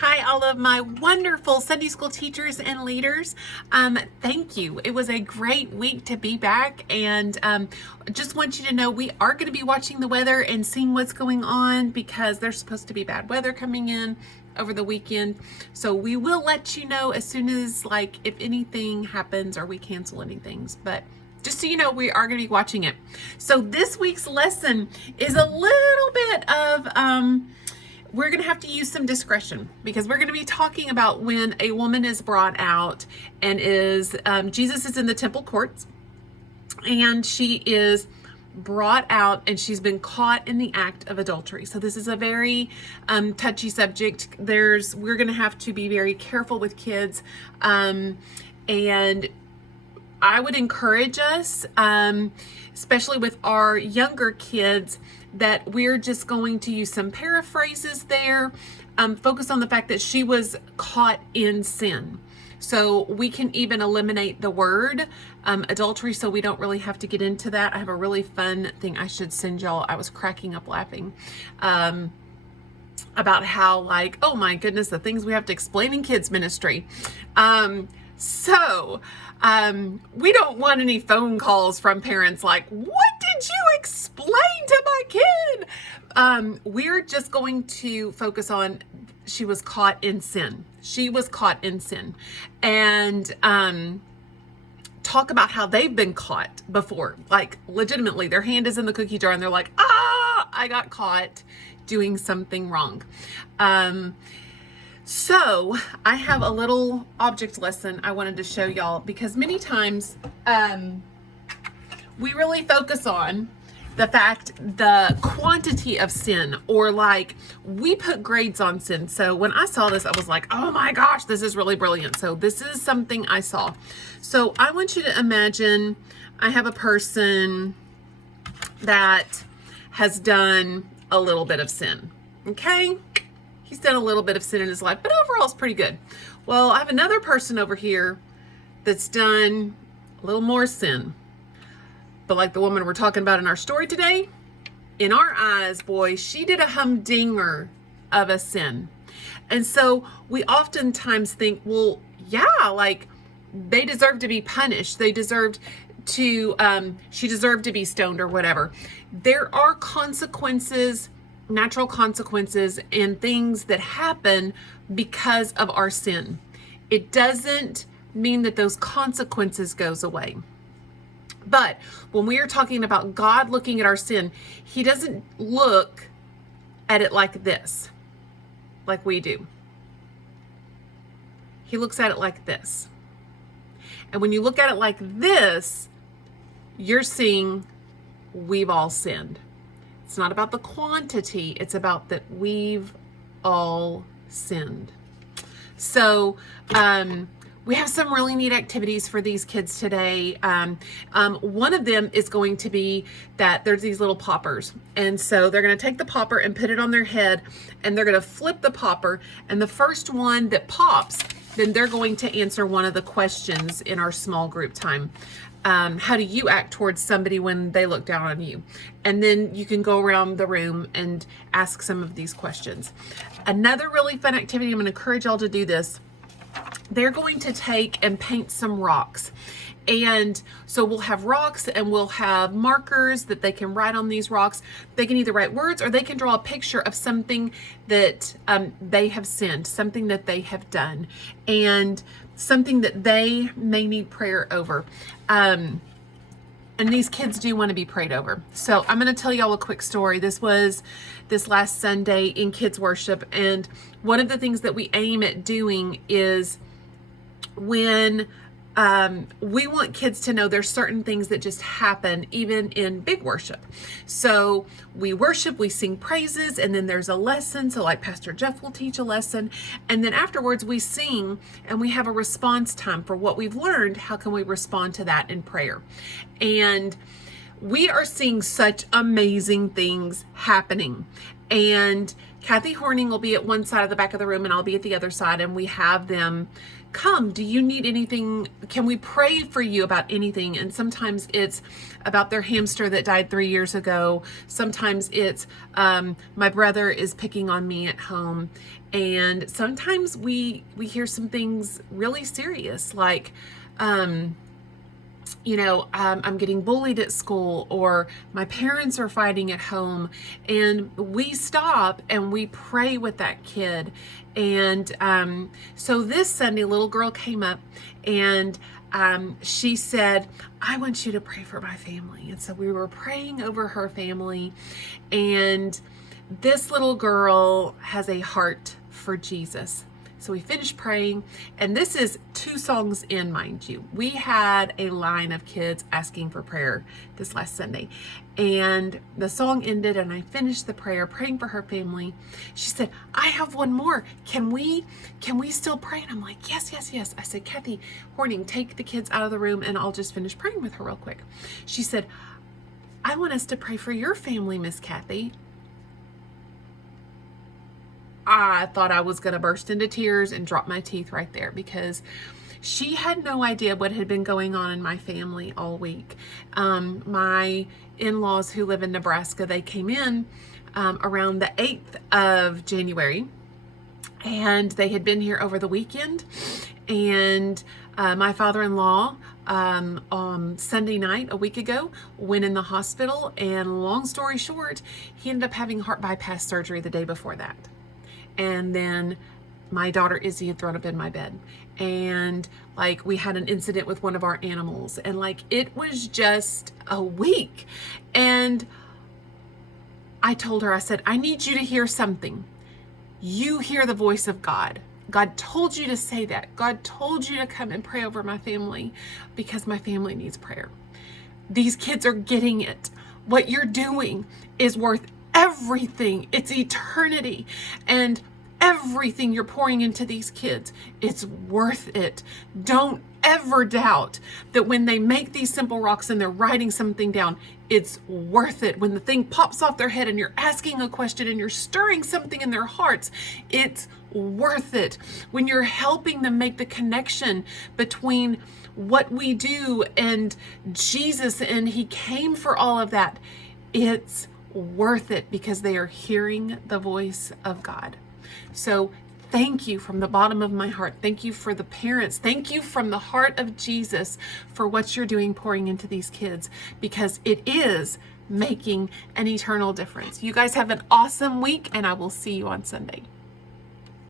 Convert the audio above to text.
Hi, all of my wonderful Sunday school teachers and leaders. Thank you. It was a great week to be back, and just want you to know we are going to be watching the weather and seeing what's going on because there's supposed to be bad weather coming in over the weekend. So we will let you know as soon as, like, if anything happens or we cancel anything. But just so you know, we are going to be watching it. So this week's lesson is a little bit of we're going to have to use some discretion because we're going to be talking about when a woman is brought out and Jesus is in the temple courts and she is brought out and she's been caught in the act of adultery. So this is a very touchy subject. We're going to have to be very careful with kids, and I would encourage us, especially with our younger kids, that we're just going to use some paraphrases there, focus on the fact that she was caught in sin. So we can even eliminate the word adultery, so we don't really have to get into that. I have a really fun thing I should send y'all. I was cracking up laughing about how, like, oh my goodness, the things we have to explain in kids ministry. So we don't want any phone calls from parents like, what did you explain to my kid? We're just going to focus on she was caught in sin. She was caught in sin. And talk about how they've been caught before. Like, legitimately, their hand is in the cookie jar and they're like, I got caught doing something wrong. So I have a little object lesson I wanted to show y'all because many times we really focus on the quantity of sin, or like we put grades on sin. So when I saw this, I was like, oh my gosh, this is really brilliant. So this is something I saw. So I want you to imagine I have a person that has done a little bit of sin. Okay? He's done a little bit of sin in his life, but overall it's pretty good. Well, I have another person over here that's done a little more sin. But like the woman we're talking about in our story today, in our eyes, boy, she did a humdinger of a sin. And so we oftentimes think, well, yeah, like they deserve to be punished. They deserved to, she deserved to be stoned or whatever. There are consequences, natural consequences, and things that happen because of our sin. It doesn't mean that those consequences goes away. But when we are talking about God looking at our sin, he doesn't look at it like this, like we do. He looks at it like this. And when you look at it like this, you're seeing we've all sinned. It's not about the quantity, it's about that we've all sinned. So we have some really neat activities for these kids today. One of them is going to be that there's these little poppers. And so they're going to take the popper and put it on their head, and they're going to flip the popper. And the first one that pops, then they're going to answer one of the questions in our small group time. How do you act towards somebody when they look down on you? And then you can go around the room and ask some of these questions. Another really fun activity, I'm going to encourage y'all to do this. They're going to take and paint some rocks. And so we'll have rocks and we'll have markers that they can write on these rocks. They can either write words or they can draw a picture of something that they have sinned, something that they have done, and something that they may need prayer over. And these kids do want to be prayed over. So I'm going to tell y'all a quick story. This was this last Sunday in kids worship. And one of the things that we aim at doing is when we want kids to know there's certain things that just happen even in big worship. So we worship, we sing praises, and then there's a lesson. So like Pastor Jeff will teach a lesson, and then afterwards we sing and we have a response time for what we've learned. How can we respond to that in prayer? And we are seeing such amazing things happening. And Kathy Horning will be at one side of the back of the room and I'll be at the other side, and we have them come. Do you need anything? Can we pray for you about anything? And sometimes it's about their hamster that died 3 years ago. Sometimes it's my brother is picking on me at home. And sometimes we hear some things really serious, like I'm getting bullied at school, or my parents are fighting at home, and we stop and we pray with that kid. And so this Sunday, a little girl came up and she said, I want you to pray for my family. And so we were praying over her family, and this little girl has a heart for Jesus. So we finished praying, and this is 2 songs in, mind you. We had a line of kids asking for prayer this last Sunday, and the song ended and I finished the prayer praying for her family. She said, I have one more. Can we still pray? And I'm like, yes. I said, Kathy Horning, take the kids out of the room and I'll just finish praying with her real quick. She said, I want us to pray for your family, Miss Kathy. I thought I was going to burst into tears and drop my teeth right there, because she had no idea what had been going on in my family all week. My in-laws who live in Nebraska, they came in around the 8th of January, and they had been here over the weekend. And my father-in-law on Sunday night a week ago went in the hospital, and long story short, he ended up having heart bypass surgery the day before that. And then my daughter Izzy had thrown up in my bed, and like we had an incident with one of our animals, and like it was just a week. And I told her, I said, I need you to hear something. You hear the voice of God. God told you to say that. God told you to come and pray over my family, because my family needs prayer. These kids are getting it. What you're doing is worth everything. It's eternity, and everything you're pouring into these kids, it's worth it. Don't ever doubt that when they make these simple rocks and they're writing something down, it's worth it. When the thing pops off their head and you're asking a question and you're stirring something in their hearts, it's worth it. When you're helping them make the connection between what we do and Jesus, and He came for all of that, it's worth it, because they are hearing the voice of God. So thank you from the bottom of my heart. Thank you for the parents. Thank you from the heart of Jesus for what you're doing, pouring into these kids, because it is making an eternal difference. You guys have an awesome week, and I will see you on Sunday.